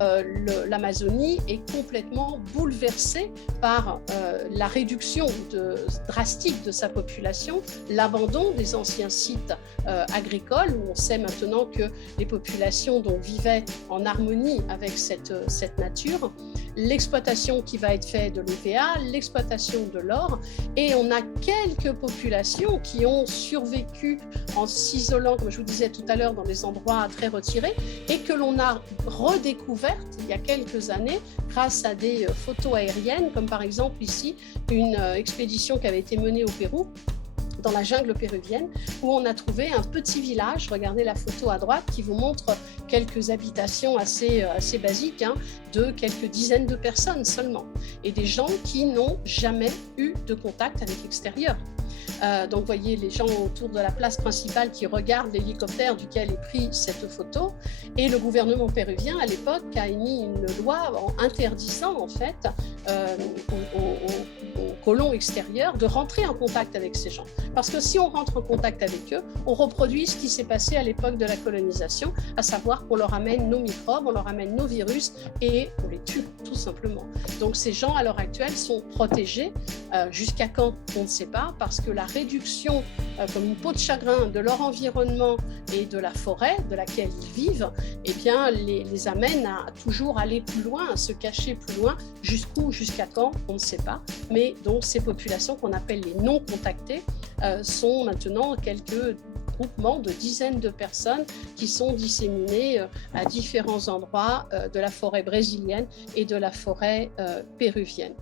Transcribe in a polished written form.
l'Amazonie est complètement bouleversée par la réduction drastique de sa population, l'abandon des anciens sites agricoles, où on sait maintenant que les populations vivaient en harmonie avec cette nature, l'exploitation qui va être faite de l'EVA, l'exploitation de l'or, et on a quelques populations qui ont survécu en s'isolant, comme je vous disais tout à l'heure, dans des endroits très retirés, et que l'on a redécouvertes il y a quelques années grâce à des photos aériennes, comme par exemple ici une expédition qui avait été menée au Pérou, dans la jungle péruvienne, où on a trouvé un petit village, regardez la photo à droite, qui vous montre quelques habitations assez basiques, de quelques dizaines de personnes seulement, et des gens qui n'ont jamais eu de contact avec l'extérieur. Donc vous voyez les gens autour de la place principale qui regardent l'hélicoptère duquel est prise cette photo, et le gouvernement péruvien à l'époque a émis une loi interdisant en fait aux colons extérieurs de rentrer en contact avec ces gens, parce que si on rentre en contact avec eux, on reproduit ce qui s'est passé à l'époque de la colonisation, à savoir qu'on leur amène nos microbes, on leur amène nos virus et on les tue tout simplement. Donc ces gens à l'heure actuelle sont protégés, jusqu'à quand on ne sait pas, parce que la réduction comme une peau de chagrin de leur environnement et de la forêt de laquelle ils vivent, eh bien, les amène à toujours aller plus loin, à se cacher plus loin, jusqu'où, jusqu'à quand, on ne sait pas. Mais donc ces populations qu'on appelle les non contactées sont maintenant quelques groupements de dizaines de personnes qui sont disséminées à différents endroits de la forêt brésilienne et de la forêt péruvienne.